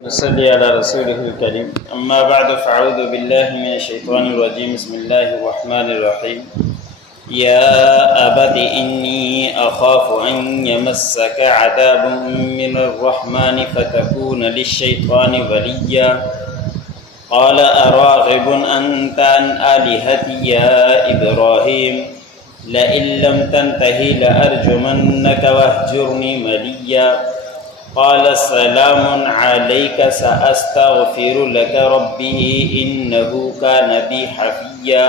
نصلي على رسوله الكريم أما بعد فأعوذ بالله من الشيطان الرجيم بسم الله الرحمن الرحيم يا أبت إني أخاف أن يمسك عذاب من الرحمن فتكون للشيطان وليا قال أراغب أنت عن آلهتي يا إبراهيم لئن لم تنته لأرجمنك واهجرني مليا قال سلام عليك سأستغفر لك ربي إنه كان بي حفيا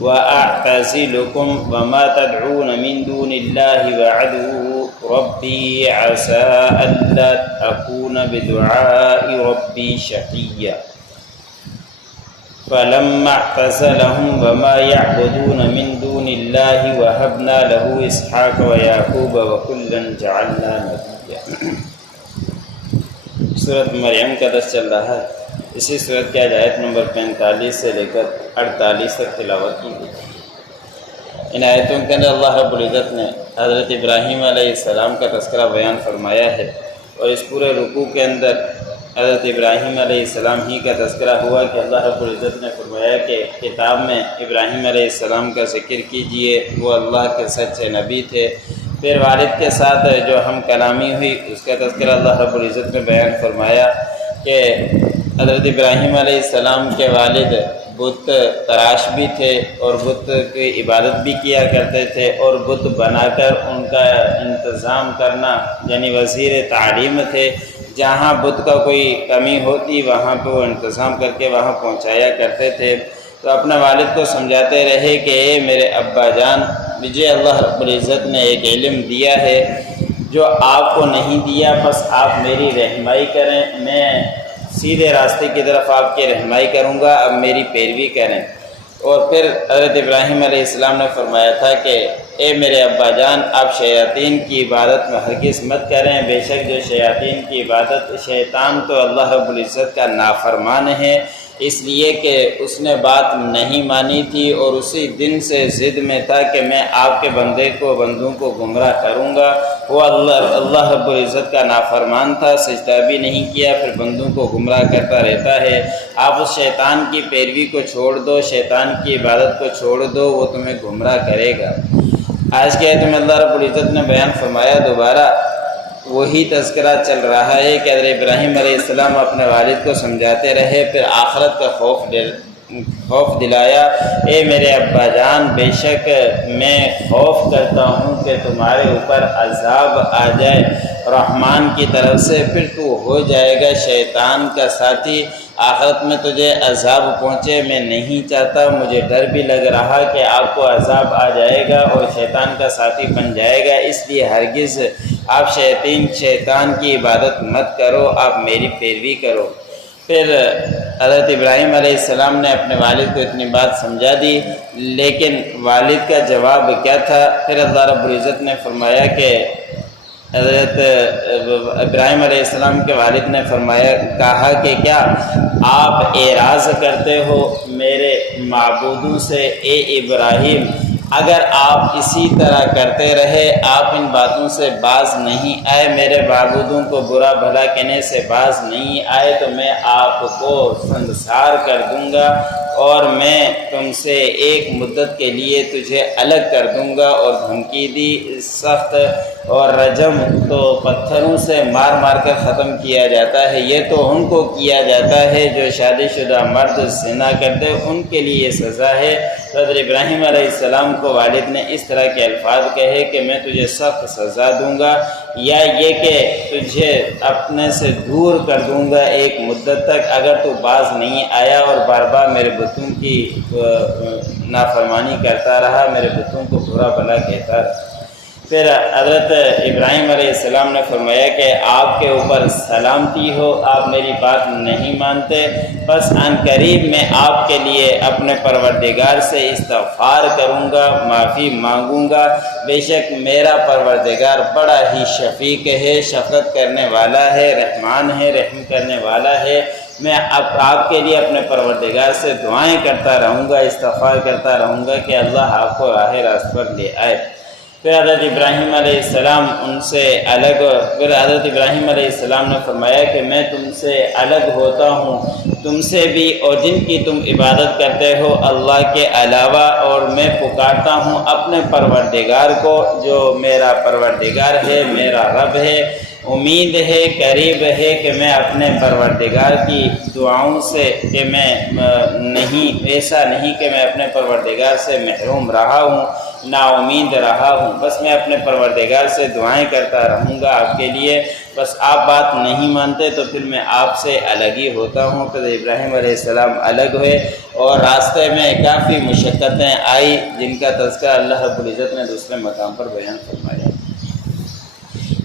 وأعتزلكم وما تدعون من دون الله وأدعو ربي عسى ألا أكون بدعاء ربي شقيا فلما اعتزلهم وما يعبدون من دون الله وهبنا له إسحاق ويعقوب وكلا جعلنا نبيا سورۃ مریم کا درس چل رہا ہے۔ اسی سورت کی آیت نمبر 45 سے لے کر 48 تک تلاوت کی گئی۔ ان آیتوں کے اندر اللہ رب العزت نے حضرت ابراہیم علیہ السلام کا تذکرہ بیان فرمایا ہے، اور اس پورے رکوع کے اندر حضرت ابراہیم علیہ السلام ہی کا تذکرہ ہوا کہ اللہ رب العزت نے فرمایا کہ کتاب میں ابراہیم علیہ السلام کا ذکر کیجئے، وہ اللہ کے سچے نبی تھے۔ پھر والد کے ساتھ جو ہم کلامی ہوئی اس کا تذکرہ اللہ رب العزت نے بیان فرمایا کہ حضرت ابراہیم علیہ السلام کے والد بت تراش بھی تھے اور بت کی عبادت بھی کیا کرتے تھے، اور بت بنا کر ان کا انتظام کرنا یعنی وزیر تعلیم تھے۔ جہاں بت کا کوئی کمی ہوتی وہاں پہ وہ انتظام کر کے وہاں پہنچایا کرتے تھے۔ تو اپنے والد کو سمجھاتے رہے کہ اے میرے ابا جان، مجھے اللہ رب العزت نے ایک علم دیا ہے جو آپ کو نہیں دیا، بس آپ میری رہنمائی کریں، میں سیدھے راستے کی طرف آپ کی رہنمائی کروں گا، اب میری پیروی کریں۔ اور پھر حضرت ابراہیم علیہ السلام نے فرمایا تھا کہ اے میرے ابا جان، آپ شیاطین کی عبادت میں ہرگز مت کریں، بے شک جو شیاطین کی عبادت، شیطان تو اللہ رب العزت کا نافرمان ہے، اس لیے کہ اس نے بات نہیں مانی تھی اور اسی دن سے ضد میں تھا کہ میں آپ کے بندوں کو گمراہ کروں گا۔ وہ اللہ رب العزت کا نافرمان تھا، سجدہ بھی نہیں کیا، پھر بندوں کو گمراہ کرتا رہتا ہے۔ آپ اس شیطان کی پیروی کو چھوڑ دو، شیطان کی عبادت کو چھوڑ دو، وہ تمہیں گمراہ کرے گا۔ آج کے آیت میں اللہ رب العزت نے بیان فرمایا، دوبارہ وہی تذکرہ چل رہا ہے کہ حضرت ابراہیم علیہ السلام اپنے والد کو سمجھاتے رہے، پھر آخرت کا خوف دلایا۔ اے میرے ابا جان، بے شک میں خوف کرتا ہوں کہ تمہارے اوپر عذاب آ جائے رحمان کی طرف سے، پھر تو ہو جائے گا شیطان کا ساتھی، آخرت میں تجھے عذاب پہنچے۔ میں نہیں چاہتا، مجھے ڈر بھی لگ رہا کہ آپ کو عذاب آ جائے گا اور شیطان کا ساتھی بن جائے گا، اس لیے ہرگز آپ شیطان کی عبادت مت کرو، آپ میری پیروی کرو۔ پھر حضرت ابراہیم علیہ السلام نے اپنے والد کو اتنی بات سمجھا دی، لیکن والد کا جواب کیا تھا؟ پھر اللہ رب العزت نے فرمایا کہ حضرت ابراہیم علیہ السلام کے والد نے کہا کہ کیا آپ اعراض کرتے ہو میرے معبودوں سے؟ اے ابراہیم، اگر آپ اسی طرح کرتے رہے، آپ ان باتوں سے باز نہیں آئے، میرے معبودوں کو برا بھلا کہنے سے باز نہیں آئے، تو میں آپ کو سنسار کر دوں گا اور میں تم سے ایک مدت کے لیے تجھے الگ کر دوں گا۔ اور دھمکی دی سخت، اور رجم تو پتھروں سے مار مار کر ختم کیا جاتا ہے، یہ تو ان کو کیا جاتا ہے جو شادی شدہ مرد زنا کرتے، ان کے لیے یہ سزا ہے۔ حضرت ابراہیم علیہ السلام کو والد نے اس طرح کے الفاظ کہے کہ میں تجھے سخت سزا دوں گا، یا یہ کہ تجھے اپنے سے دور کر دوں گا ایک مدت تک، اگر تو باز نہیں آیا اور بار بار میرے بتوں کی نافرمانی کرتا رہا، میرے بتوں کو برا بھلا کہتا رہا۔ پھر حضرت ابراہیم علیہ السلام نے فرمایا کہ آپ کے اوپر سلامتی ہو، آپ میری بات نہیں مانتے، بس عن قریب میں آپ کے لیے اپنے پروردگار سے استغفار کروں گا، معافی مانگوں گا، بے شک میرا پروردگار بڑا ہی شفیق ہے، شفقت کرنے والا ہے، رحمان ہے، رحم کرنے والا ہے۔ میں اب آپ کے لیے اپنے پروردگار سے دعائیں کرتا رہوں گا، استغفار کرتا رہوں گا کہ اللہ آپ کو راہ راست پر لے آئے۔ پھر حضرت ابراہیم علیہ السلام ان سے الگ، پھر حضرت ابراہیم علیہ السلام نے فرمایا کہ میں تم سے الگ ہوتا ہوں، تم سے بھی اور جن کی تم عبادت کرتے ہو اللہ کے علاوہ، اور میں پکارتا ہوں اپنے پروردگار کو جو میرا پروردگار ہے، میرا رب ہے۔ امید ہے، قریب ہے کہ میں اپنے پروردگار کی دعاؤں سے کہ میں ایسا نہیں کہ میں اپنے پروردگار سے محروم رہا ہوں، نا امید رہا ہوں، بس میں اپنے پروردگار سے دعائیں کرتا رہوں گا آپ کے لیے، بس آپ بات نہیں مانتے تو پھر میں آپ سے الگ ہی ہوتا ہوں۔ پھر ابراہیم علیہ السلام الگ ہوئے اور راستے میں کافی مشقتیں آئی جن کا تذکرہ اللہ رب العزت نے دوسرے مقام پر بیان فرمایا۔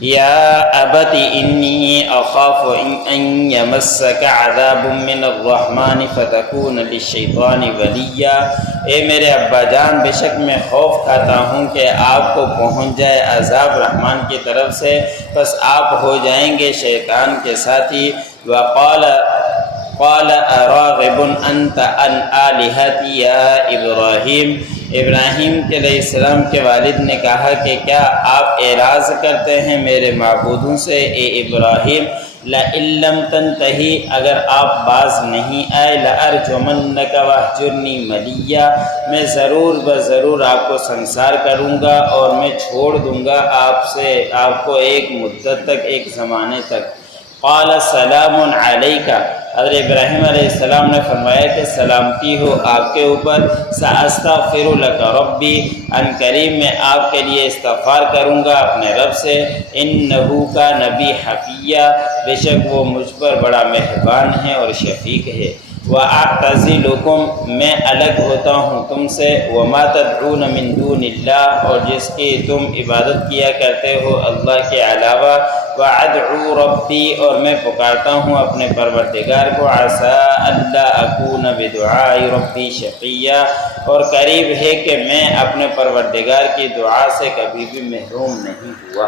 یا ابت انی اخاف ان یمسک عذاب من الرحمن فتکون للشیطان ولیا، اے میرے ابا جان بے شک میں خوف کھاتا ہوں کہ آپ کو پہنچ جائے عذاب رحمان کی طرف سے، بس آپ ہو جائیں گے شیطان کے ساتھی۔ قال اراغب انت عن آلہتی یا ابراہیم، ابراہیم علیہ السلام کے والد نے کہا کہ کیا آپ اعراض کرتے ہیں میرے معبودوں سے اے ابراہیم؟ لئن لم تنتہی، اگر آپ باز نہیں آئے، لأرجمنک واہجرنی ملیا، میں ضرور آپ کو سنسار کروں گا اور میں چھوڑ دوں گا آپ کو ایک مدت تک، ایک زمانے تک۔ قال سلام علیک، حضرت ابراہیم علیہ السلام نے فرمایا کہ سلامتی ہو آپ کے اوپر، ساستغفر لک ربی، ان قریب میں آپ کے لیے استغفار کروں گا اپنے رب سے، انہو کان بی حفیہ، بے شک وہ مجھ پر بڑا مہربان ہے اور شفیق ہے۔ وَأَعْتَزِلُكُمْ، میں الگ ہوتا ہوں تم سے، وَمَا تَدْعُونَ مِن دُونِ اللَّهِ، اور جس کی تم عبادت کیا کرتے ہو اللہ کے علاوہ، وَأَدْعُو رَبِّي، اور میں پکارتا ہوں اپنے پروردگار کو، عَسَىٰ أَلَّا أَكُونَ بِدُعَاءِ رَبِّي شَقِيًّا، اور قریب ہے کہ میں اپنے پروردگار کی دعا سے کبھی بھی محروم نہیں ہوا۔